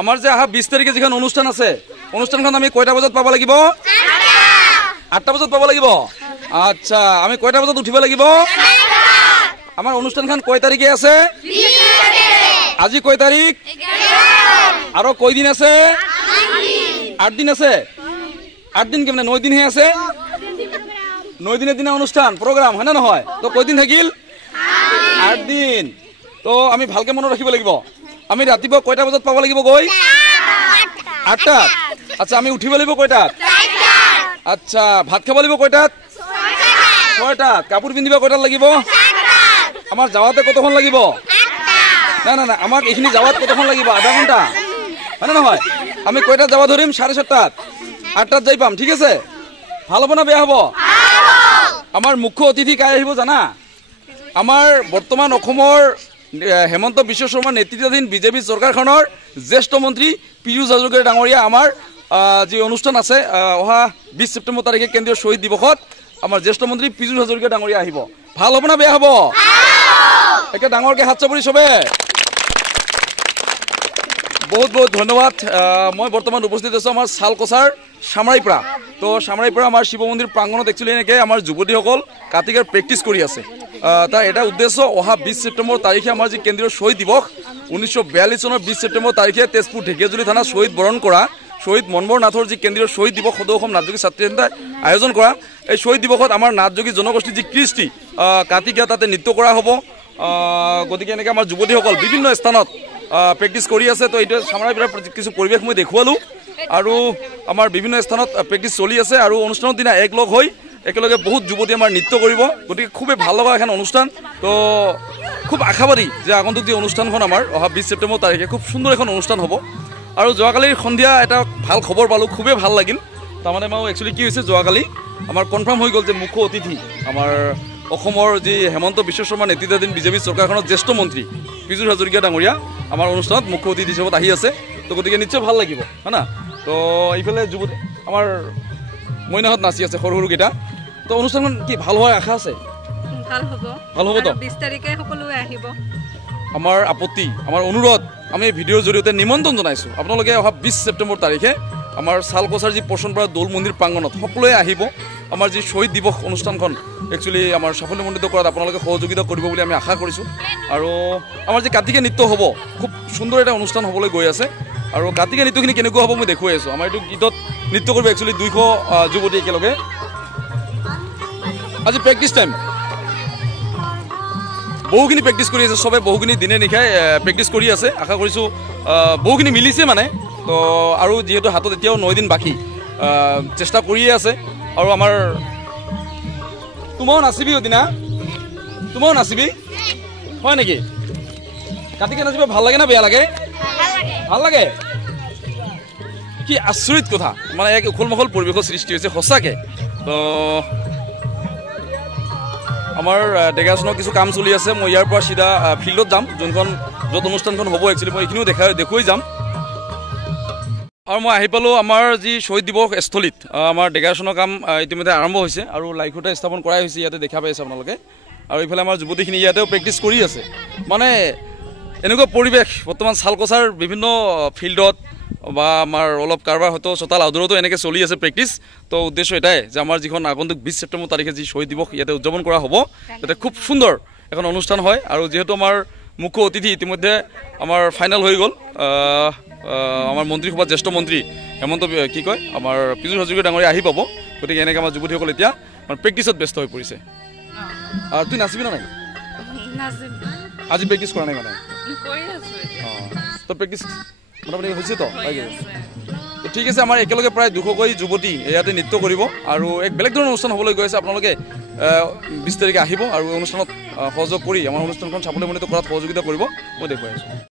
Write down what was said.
আমাৰ যে আহা 20 তাৰিখে যিখন অনুষ্ঠান আছে অনুষ্ঠানখন আমি কয়টা বজাত পাব লাগিব 8টা বজাত পাব লাগিব আচ্ছা আমি কয়টা বজাত উঠিব লাগিব আমাৰ অনুষ্ঠানখন কয় তাৰিখে আছে 20 তাৰিখে আজি কয় তাৰিখ 11 আৰু কয় দিন আছে 8 দিন আছে 8 দিন কেমনে 9 দিন হে আছে 9 দিনের দিনা অনুষ্ঠান প্রোগ্রাম হয় না নহয় তো কয় দিন থাকিল 8 দিন তো আমি ভালকে মনত রাখিব লাগিব আমি ৰাতিপুৱা কয়টা বজাত পাব লাগিব গৈ 8টা আচ্ছা আমি উঠিব লাগিব কয়টাত 4টা আচ্ছা ভাত খাব লাগিব কয়টাত 6টা কাপোৰ পিন্ধিব কয়টাত লাগিব 7টা আমাৰ যাওয়াতে কতক্ষণ লাগিব 8টা না না না আমাক এইখিনি যাওয়াত কতক্ষণ লাগিব আধা ঘন্টা হয় না নহয় আমি কয়টাত যাওয়া ধৰিম 7:30টাত 8টাত যাই পাম ঠিক আছে ভাল হ'ব না বেয়া হ'ব আমাৰ মুখ্য অতিথি কাই আহিব জানা আমাৰ বৰ্তমান অসমৰ হেমন্ত বিশ্ব শৰ্মা নেতৃত্বাধীন বিজেপি চৰকাৰখনৰ জ্যেষ্ঠ মন্ত্ৰী পীযুষ হাজৰিকা ডাঙৰীয়া আমাৰ যি অনুষ্ঠান আছে অহা 20 ছেপ্টেম্বৰ তাৰিখে কেন্দ্ৰীয় শহীদ দিৱসত আমাৰ জ্যেষ্ঠ মন্ত্ৰী পীযুষ হাজৰিকা ডাঙৰীয়া আহিব ভাল হ'ব না বেয়া হ'ব একে ডাঙৰকে হাত চাপৰি সবে বহুত বহুত ধন্যবাদ মই বৰ্তমান উপস্থিত আছো আমাৰ সালকচাৰ সামৰাইপাৰা তো সামৰাইপাৰা আমাৰ শিৱ মন্দিৰ প্ৰাংগণত একচুৱেলি এনেকে আমাৰ যুৱতীসকল কাতিকাৰ প্ৰেক্টিছ কৰি আছে তাৰ এটা উদ্দেশ্য অহা 20 ছেপ্টেম্বৰ তাৰিখে আমাৰ যি কেন্দ্ৰীয় শহীদ দিৱস 1942 চনৰ 20 ছেপ্টেম্বৰ তাৰিখে তেজপুৰ ঢেকিয়াজুলি থানা শহীদ বৰণ কৰা শহীদ মনবৰ নাথৰ যি কেন্দ্ৰীয় শহীদ দিৱস সদৌ অসম নাটযোগী ছাত্ৰী সন্থাই আয়োজন কৰা এই শহীদ দিৱসত আমাৰ নাটযোগী জনগোষ্ঠীৰ যি কৃষ্টি কাতিকা তাতে নৃত্য কৰা হ'ব গতিকে এনেকৈ আমাৰ যুৱতীসকল বিভিন্ন স্থানত প্ৰেক্টিছ কৰি আছে তো এইটো সামৰাইপাৰা কিছু পৰিৱেশ মই দেখুৱালোঁ আৰু আমাৰ বিভিন্ন স্থানত প্ৰেক্টিছ চলি আছে আৰু অনুষ্ঠানৰ দিনা একলগ হৈ একেলগে বহুত যুৱতী আমাৰ নৃত্য কৰিব গতিকে খুবেই ভাল লগা এখন অনুষ্ঠান তো খুব আশাবাদী যে আগন্তুক যি অনুষ্ঠানখন আমাৰ অহা 20 ছেপ্টেম্বৰ তাৰিখে খুব সুন্দৰ এখন অনুষ্ঠান হ'ব আৰু যোৱাকালিৰ সন্ধিয়া এটা ভাল খবৰ পালোঁ খুবেই ভাল লাগিল তাৰমানে মই একচুৱেলি কি হৈছে যোৱাকালি আমাৰ কনফাৰ্ম হৈ গ'ল যে মুখ্য অতিথি আমাৰ অসমৰ যি হেমন্ত বিশ্ব শৰ্মা নেতৃত্বাধীন বিজেপি চৰকাৰখনৰ জ্যেষ্ঠ মন্ত্ৰী পীযুষ হাজৰিকা ডাঙৰীয়া আমাৰ অনুষ্ঠানত মুখ্য অতিথি হিচাপত আহি আছে তো গতিকে নিশ্চয় ভাল লাগিব হয় না তো এইফালে যুৱতী আমাৰ মইনাহঁত নাচি আছে সৰু সৰুকেইটা তো অনুষ্ঠানখন কি ভাল হোৱাৰ আশা আছে ভাল হ'ব তো 20 তাৰিখে সকলোৱে আহিব আমাৰ আপত্তি আমাৰ অনুৰোধ আমি ভিডিঅ'ৰ জৰিয়তে নিমন্ত্ৰণ জনাইছোঁ আপোনালোকে অহা 20 ছেপ্টেম্বৰ তাৰিখে আমাৰ সালকচাৰ যি পৰ্ষণপাৰা দৌল মন্দিৰ প্ৰাংগণত সকলোৱে আহিব আমাৰ যি শহীদ দিৱস অনুষ্ঠানখন একচুৱেলি আমাৰ সাফল্যমণ্ডিত কৰাত আপোনালোকে সহযোগিতা কৰিব বুলি আমি আশা কৰিছোঁ আৰু আমাৰ যি কাতিকা নৃত্য হ'ব খুব সুন্দৰ এটা অনুষ্ঠান হ'বলৈ গৈ আছে আৰু কাতিকা নৃত্যখিনি কেনেকুৱা হ'ব মই দেখুৱাই আছোঁ আমাৰ এইটো গীতত নৃত্য কৰিব একচুৱেলি 200 যুৱতী একেলগে আজি প্ৰেক্টিছ টাইম বহুখিনি প্ৰেক্টিছ কৰি আছে চবে বহুখিনি দিনে নিশাই প্ৰেক্টিছ কৰি আছে আশা কৰিছোঁ বহুখিনি মিলিছে মানে তো আৰু যিহেতু হাতত এতিয়াও 9 দিন বাকী চেষ্টা কৰিয়ে আছে আৰু আমাৰ তোমাও নাচিবি দিনা তোমাও নাচিবি হয় নেকি কাতিকে নাচিব ভাল লাগে না বেয়া লাগে ভাল লাগে কি আচৰিত কথা মানে এক উখল মাখল পৰিৱেশৰ সৃষ্টি হৈছে সঁচাকৈ তো আমাৰ ডেকাচনৰ কিছু কাম চলি আছে মই ইয়াৰ পৰা চিধা ফিল্ডত যাম যোনখন য'ত অনুষ্ঠানখন হ'ব একচুৱেলি মই এইখিনিও দেখুৱাই যাম আৰু মই আহি পালোঁ আমাৰ যি শহীদ দিৱস স্থলীত আমাৰ ডেকাচনৰ কাম ইতিমধ্যে আৰম্ভ হৈছে আৰু লাইট স্থাপন কৰাই হৈছে ইয়াতে দেখা পাইছে আপোনালোকে আৰু এইফালে আমাৰ যুৱতীখিনি ইয়াতেও প্ৰেক্টিছ কৰি আছে মানে এনেকুৱা পৰিৱেশ বৰ্তমান সালকচাৰ বিভিন্ন ফিল্ডত বা আমাৰ অলপ কাৰোবাৰ হয়তো চোতাল আদৰতো এনেকৈ চলি আছে প্ৰেক্টিছ তো উদ্দেশ্য এটাই যে আমাৰ যিখন আগন্তুক 20 ছেপ্টেম্বৰ তাৰিখে যি শহীদ দিৱস ইয়াতে উদযাপন কৰা হ'ব যাতে খুব সুন্দৰ এখন অনুষ্ঠান হয় আৰু যিহেতু আমাৰ মুখ্য অতিথি ইতিমধ্যে আমাৰ ফাইনেল হৈ গ'ল আমাৰ মন্ত্ৰীসভাৰ জ্যেষ্ঠ মন্ত্ৰী হেমন্ত কি কয় আমাৰ পীযুষ হাজৰিকা ডাঙৰীয়া আহি পাব গতিকে এনেকৈ আমাৰ যুৱতীসকল এতিয়া আমাৰ প্ৰেক্টিছত ব্যস্ত হৈ পৰিছে আৰু তুই নাচিবি না নাই আজি প্ৰেক্টিছ কৰা নাই মানে তো প্ৰেক্টিছ মোটামুটি হৈছে তো তো ঠিক আছে আমাৰ একেলগে প্ৰায় 200কৈ যুৱতী ইয়াতে নৃত্য কৰিব আৰু এক বেলেগ ধৰণৰ অনুষ্ঠান হ'বলৈ গৈ আছে আপোনালোকে 20 তাৰিখে আহিব আৰু অনুষ্ঠানত সহযোগ কৰি আমাৰ অনুষ্ঠানখন সাফল্যমণ্ডিত কৰাত সহযোগিতা কৰিব মই দেখুৱাই আছোঁ